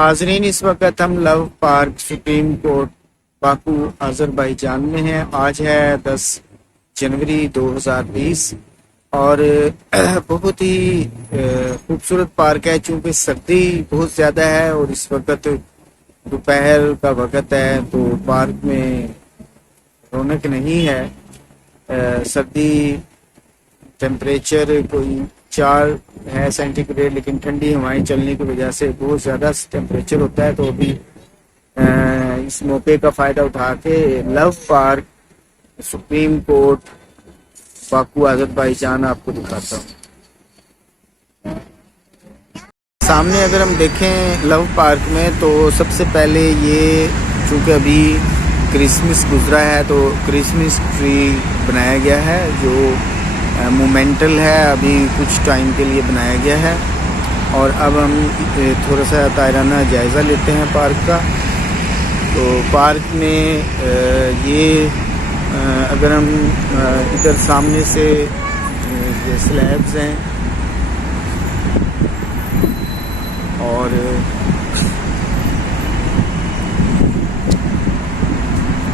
हाजरीन, इस वक्त हम love park supreme court Baku Azerbaijan में हैं। आज है 10 जनवरी 2020 और बहुत ही खूबसूरत पार्क है। चूँकि सर्दी बहुत ज़्यादा है और इस वक्त दोपहर का वक्त है तो पार्क में रौनक नहीं है। सर्दी टेम्परेचर कोई 4 है सेंटीग्रेड, लेकिन ठंडी हवाएं चलने की वजह से बहुत ज़्यादा टेम्परेचर होता है। तो अभी इस मौके का फ़ायदा उठा के love park supreme court Baku Azerbaijan आपको दिखाता हूँ। सामने अगर हम देखें लव पार्क में तो सबसे पहले ये चूँकि अभी क्रिसमस गुजरा है तो क्रिसमस ट्री बनाया गया है जो मोमेंटल है, अभी कुछ टाइम के लिए बनाया गया है। और अब हम थोड़ा सा तायराना जायज़ा लेते हैं पार्क का। तो पार्क में ये अगर हम इधर सामने से ये स्लैब्स हैं और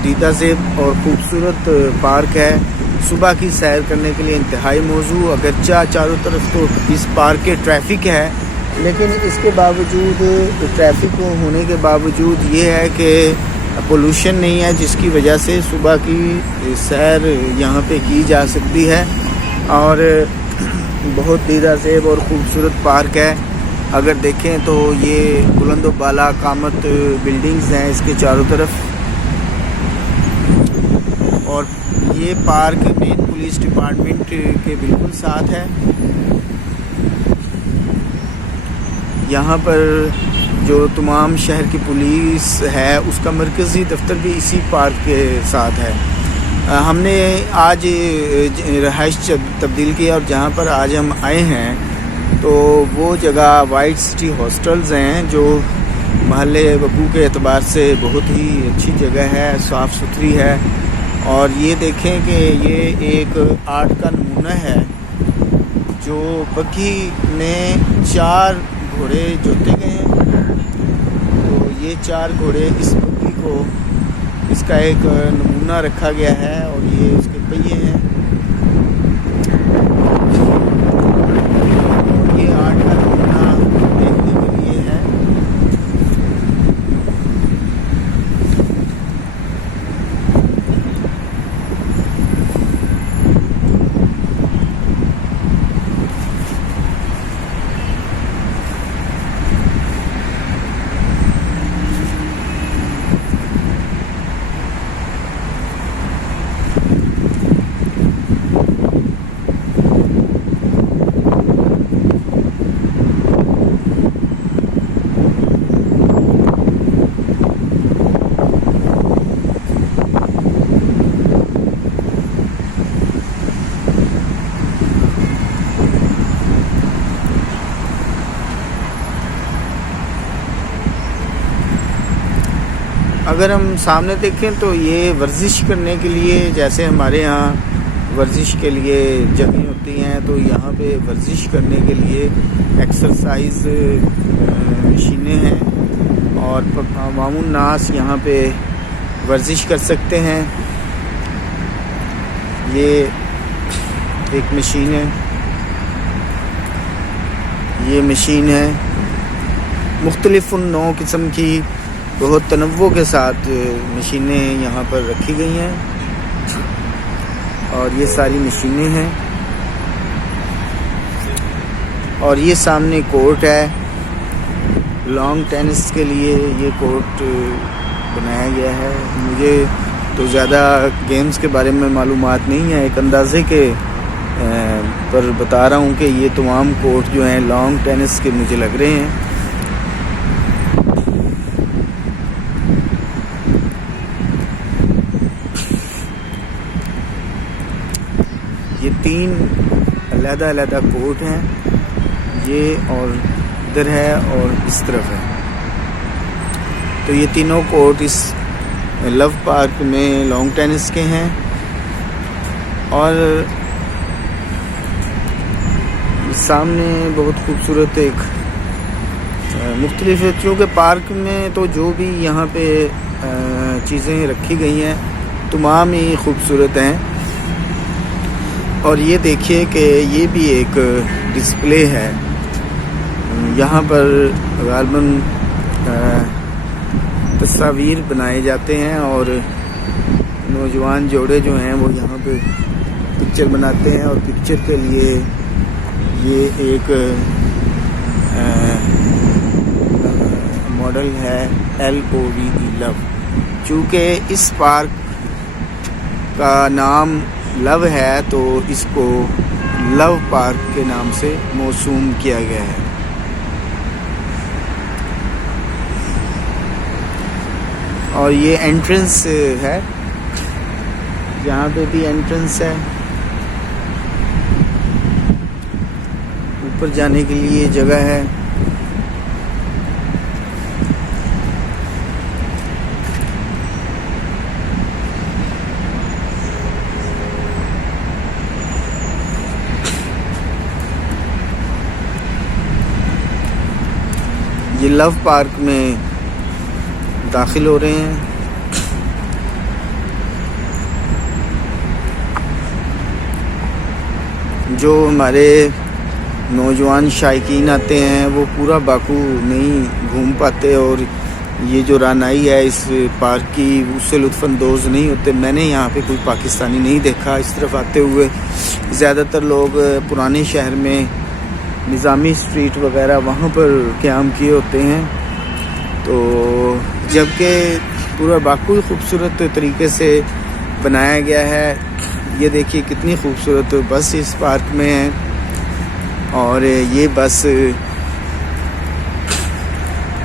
दीदा ज़ेब और ख़ूबसूरत पार्क है। सुबह की सैर करने के लिए इंतहाई मौजू। अगरचा चारों तरफ तो इस पार्क के ट्रैफिक है, लेकिन इसके बावजूद ट्रैफिक होने के बावजूद ये है कि पोल्यूशन नहीं है, जिसकी वजह से सुबह की सैर यहाँ पे की जा सकती है। और बहुत दीदा ज़ेब और ख़ूबसूरत पार्क है। अगर देखें तो ये बुलंद बाला कामत बिल्डिंग्स हैं इसके चारों तरफ। और ये पार्क मेन पुलिस डिपार्टमेंट के बिल्कुल साथ है। यहाँ पर जो तमाम शहर की पुलिस है उसका मरकज़ी दफ्तर भी इसी पार्क के साथ है। हमने आज रहाइश तब्दील की और जहाँ पर आज हम आए हैं तो वो जगह वाइट सिटी हॉस्टल्स हैं जो महल्ले वकू के एतबार से बहुत ही अच्छी जगह है, साफ़ सुथरी है। और ये देखें कि ये एक आर्ट का नमूना है जो बग्घी में 4 घोड़े जोते गए हैं। तो ये 4 घोड़े इस बग्घी को इसका एक नमूना रखा गया है और ये उसके पहिए हैं। और ये आर्ट का नमूना देखने के लिए है। अगर हम सामने देखें तो ये वर्जिश करने के लिए, जैसे हमारे यहाँ वर्जिश के लिए जगह होती हैं, तो यहाँ पे वर्जिश करने के लिए एक्सरसाइज मशीनें हैं और अवामुन नास यहाँ पे वर्जिश कर सकते हैं। ये एक मशीन है, ये मशीन है मुख्तलिफ नौ किस्म की, बहुत तनव्वो के साथ मशीनें यहाँ पर रखी गई हैं। और ये सारी मशीनें हैं और ये सामने कोर्ट है लॉन्ग टेनिस के लिए। ये कोर्ट बनाया गया है। मुझे तो ज़्यादा गेम्स के बारे में मालूमात नहीं है, एक अंदाज़े के पर बता रहा हूँ कि ये तमाम कोर्ट जो हैं लॉन्ग टेनिस के मुझे लग रहे हैं। ये 3 अलग-अलग कोर्ट हैं, ये और इधर है और इस तरफ है। तो ये तीनों कोर्ट इस लव पार्क में लॉन्ग टेनिस के हैं। और सामने बहुत खूबसूरत एक मुख्तलिफ, क्योंकि पार्क में तो जो भी यहाँ पे चीज़ें रखी गई हैं तमाम ही खूबसूरत हैं। और ये देखिए कि ये भी एक डिस्प्ले है। यहाँ पर गालबन तस्वीर बनाए जाते हैं और नौजवान जोड़े जो हैं वो यहाँ पे पिक्चर बनाते हैं, और पिक्चर के लिए ये एक मॉडल है LOVE लव। चूँकि इस पार्क का नाम लव है तो इसको लव पार्क के नाम से मौसूम किया गया है। और ये एंट्रेंस है, यहाँ पे भी एंट्रेंस है। ऊपर जाने के लिए जगह है। ये लव पार्क में दाखिल हो रहे हैं। जो हमारे नौजवान शायकीन आते हैं वो पूरा बाकू नहीं घूम पाते, और ये जो रानाई है इस पार्क की उससे लुत्फ़अंदोज़ नहीं होते। मैंने यहाँ पे कोई पाकिस्तानी नहीं देखा इस तरफ आते हुए। ज़्यादातर लोग पुराने शहर में निज़ामी स्ट्रीट वगैरह वहाँ पर क़याम किए होते हैं। तो जबकि पूरा बाकू खूबसूरत तरीके से बनाया गया है। ये देखिए कितनी खूबसूरत बस इस पार्क में है, और ये बस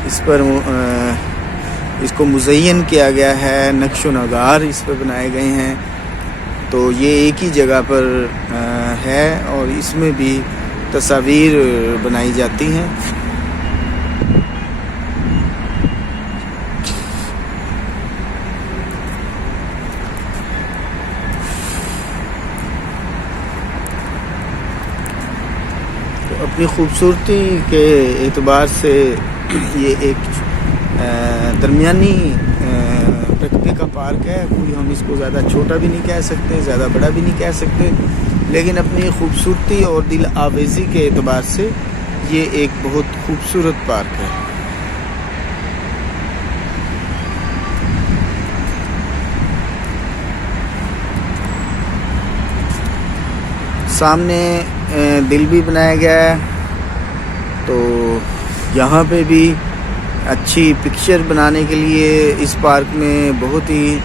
इस पर इसको मुज़य्यन किया गया है, नक्श व नगार इस पर बनाए गए हैं। तो ये एक ही जगह पर है और इसमें भी तस्वीर बनाई जाती हैं। तो अपनी खूबसूरती के एतबार से ये एक दरमियानी रकबे का पार्क है। कोई हम इसको ज़्यादा छोटा भी नहीं कह सकते, ज़्यादा बड़ा भी नहीं कह सकते, लेकिन अपनी खूबसूरती और दिल आवेज़ी के एतबार से ये एक बहुत खूबसूरत पार्क है। सामने दिल भी बनाया गया है, तो यहाँ पे भी अच्छी पिक्चर बनाने के लिए इस पार्क में बहुत ही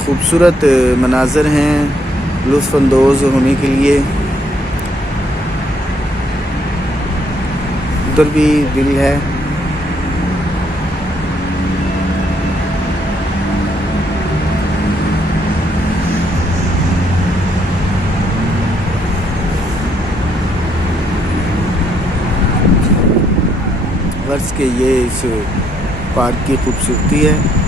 खूबसूरत मनाज़र हैं लुत्फ़अंदोज़ होने के लिए। उधर भी दिल है। वर्ष के ये इस पार्क की खूबसूरती है।